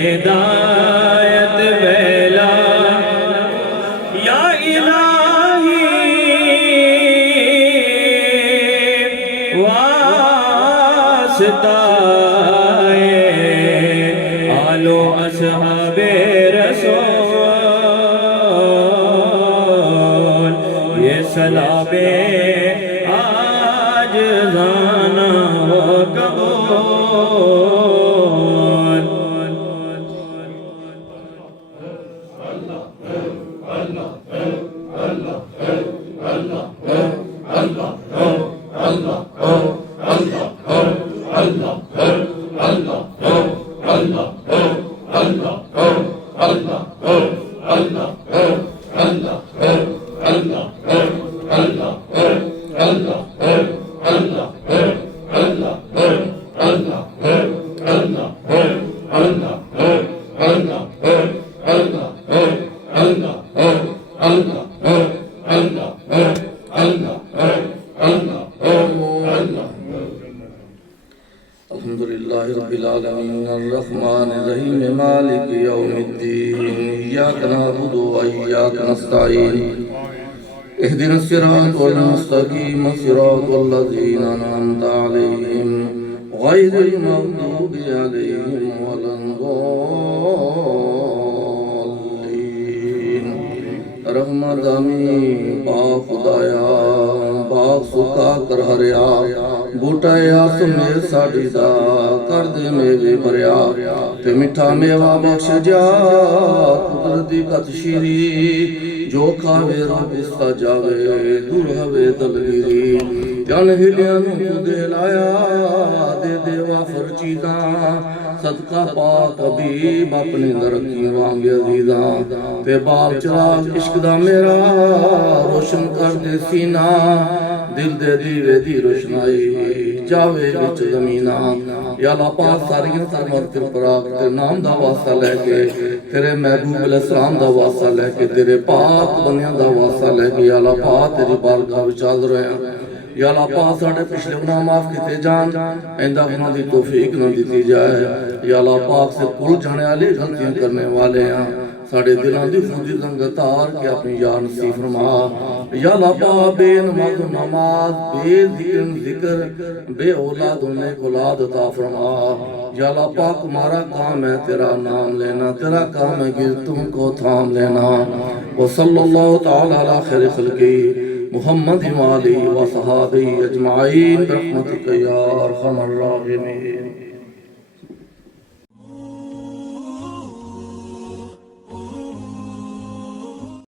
ہدایت پہلا یا الہی واسطہ آل و اصحاب رسول یہ سلام آج زانا و قبول الحمد لله رب العالمين الرحمن الرحيم مالك يوم الدين إياك نعبد وإياك نستعين اهدنا الصراط المستقيم صراط الذين أنعمت عليهم غير المغضوب عليهم ولا الضالين رحمت آمین پاک خدایا پاک سکا کر ہریا بوٹا آسمے ساڑی دا کر دے میوے بھریا تے مٹھا میوہ بخش جا قدرتی قط شیری جو کھاوے رب استا جاوے دور ہوے دلگیری جان ہلیاں نو دے لایا دے دے وافر چیزاں صدقہ پاک حبیب اپنی درکی وانگے عزیزاں تے بال چراغ عشق دا میرا روشن کر دے سینہ دل دے دیوے دی روشنائی جاوے بچ زمینہ یا اللہ پاک ساریاں سرمت کے پراک تے نام دا واسطہ لے کے تیرے محبوب علیہ السلام دا واسطہ لے کے تیرے پاک بنیاں دا واسطہ لے کے یا اللہ پاک تیری بارگاہ وچ حاضر ہیں یا اللہ پاک ساڑے پچھلے گناہ معاف کیتے جان آئندہ گناہ دی توفیق نہ دیتی جائے یا اللہ پاک سے کل جانے والے غلطیاں کرنے والے ہیں ساڑے دلان دی خودی زنگتار کے اپنی یا نصیب فرما یا اللہ پاک بے نماز و نماز بے ذکر بے اولاد و نیک اولاد عطا فرما یا اللہ پاک ہمارا کام ہے تیرا نام لینا تیرا کام ہے گرتوں کو تھام لینا وصلی اللہ تعالی علی خیر خلقی محمد وآلہ و صحابہ اجمعین برحمتک یا ارحم الراحمین